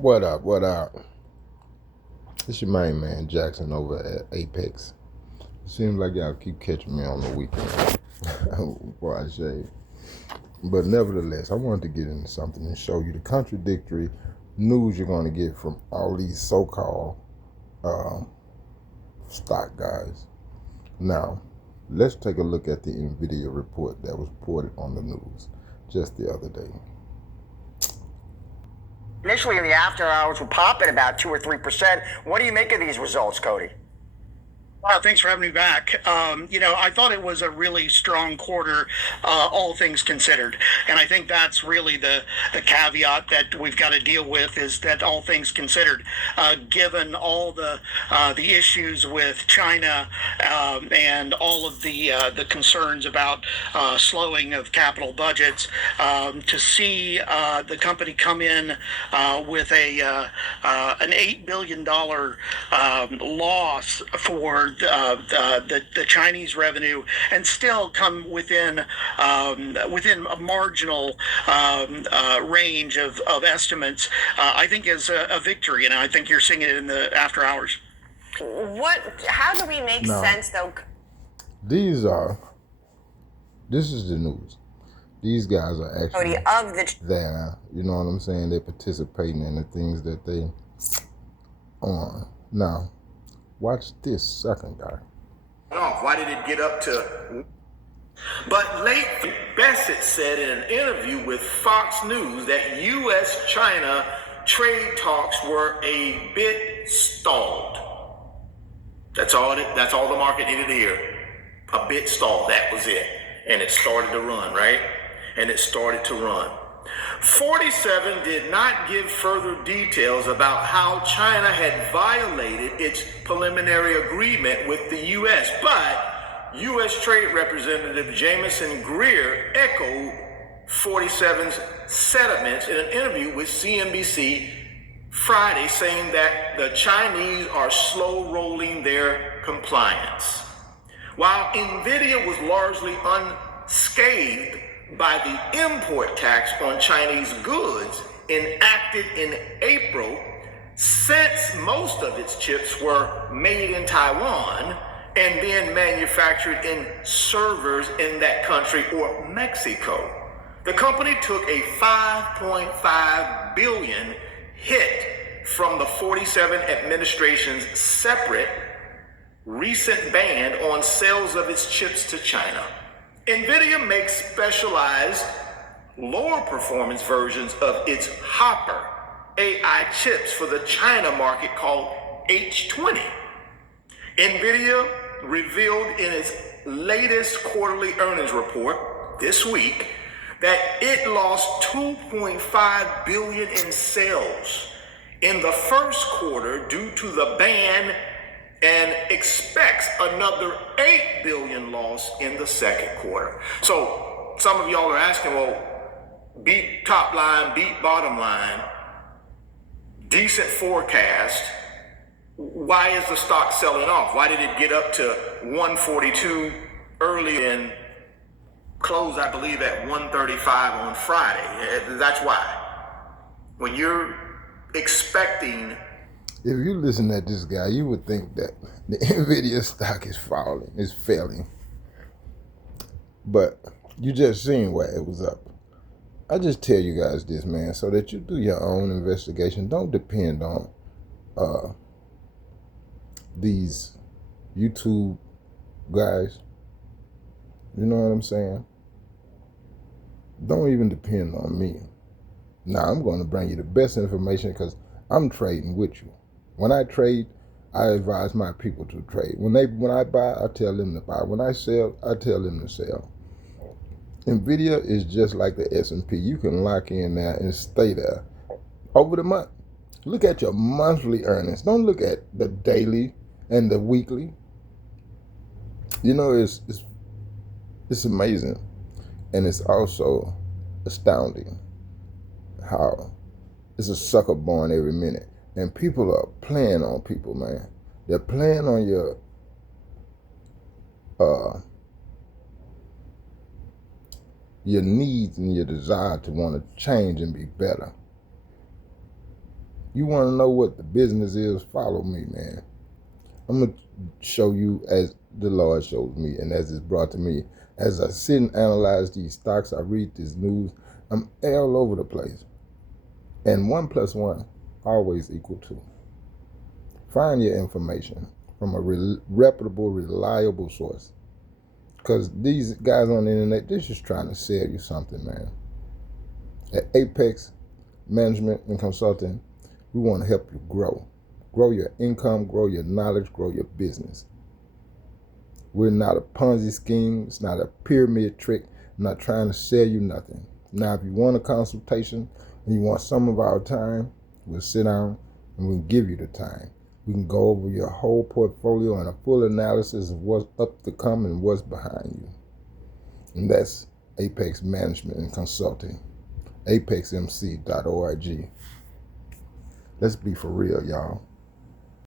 What up? What up? It's your main man Jackson over at Apex. Seems like y'all keep catching me on the weekend before I shave. But nevertheless, I wanted to get into something and show you the contradictory news you're going to get from all these so-called stock guys. Now, let's take a look at the NVIDIA report that was reported on the news just the other day. Initially, in the after hours, were popping about 2 or 3%. What do you make of these results, Cody? Wow, thanks for having me back. I thought it was a really strong quarter, all things considered. And I think that's really the caveat that we've got to deal with is that all things considered, given all the issues with China and all of the concerns about slowing of capital budgets, to see the company come in with an $8 billion loss for the Chinese revenue and still come within a marginal range of estimates, I think is a victory, and I think you're seeing it in the after hours. How do we make sense though? This is the news. These guys are actually there. You know what I'm saying? They're participating in the things that they on. Now, watch this second guy. Why did it get up to? But late Bassett said in an interview with Fox News that U.S.-China trade talks were a bit stalled. That's all the market needed to hear. A bit stalled, that was it. And it started to run, right? And it started to run. 47 did not give further details about how China had violated its preliminary agreement with the U.S., but U.S. Trade Representative Jamieson Greer echoed 47's sentiments in an interview with CNBC Friday, saying that the Chinese are slow rolling their compliance. While NVIDIA was largely unscathed by the import tax on Chinese goods enacted in April, since most of its chips were made in Taiwan and then manufactured in servers in that country or Mexico, the company took a $5.5 billion hit from the 47 administration's separate recent ban on sales of its chips to China. NVIDIA makes specialized, lower performance versions of its Hopper AI chips for the China market called H20. NVIDIA revealed in its latest quarterly earnings report this week that it lost $2.5 billion in sales in the first quarter due to the ban and expects another $8 billion loss in the second quarter. So some of y'all are asking, well, beat top line, beat bottom line, decent forecast. Why is the stock selling off? Why did it get up to 142 early and close, I believe, at 135 on Friday? That's why. When you're expecting... If you listen at this guy, you would think that the NVIDIA stock is falling, is failing. But you just seen why it was up. I just tell you guys this, man, so that you do your own investigation. Don't depend on these YouTube guys. You know what I'm saying? Don't even depend on me. Now, I'm going to bring you the best information because I'm trading with you. When I trade, I advise my people to trade. When I buy, I tell them to buy. When I sell, I tell them to sell. NVIDIA is just like the S&P. You can lock in there and stay there over the month. Look at your monthly earnings. Don't look at the daily and the weekly. You know, it's amazing. And it's also astounding how it's a sucker born every minute. And people are playing on people, man. They're playing on your needs and your desire to want to change and be better. You want to know what the business is? Follow me, man. I'm going to show you as the Lord shows me and as it's brought to me. As I sit and analyze these stocks, I read this news, I'm all over the place. And 1 + 1 always equal 2. Find your information from a reputable, reliable source. Because these guys on the internet, they're just trying to sell you something, man. At Apex Management and Consulting, we want to help you grow. Grow your income, grow your knowledge, grow your business. We're not a Ponzi scheme. It's not a pyramid trick. I'm not trying to sell you nothing. Now, if you want a consultation and you want some of our time, we'll sit down and we'll give you the time. We can go over your whole portfolio and a full analysis of what's up to come and what's behind you. And that's Apex Management and Consulting. apexmc.org. Let's be for real, y'all.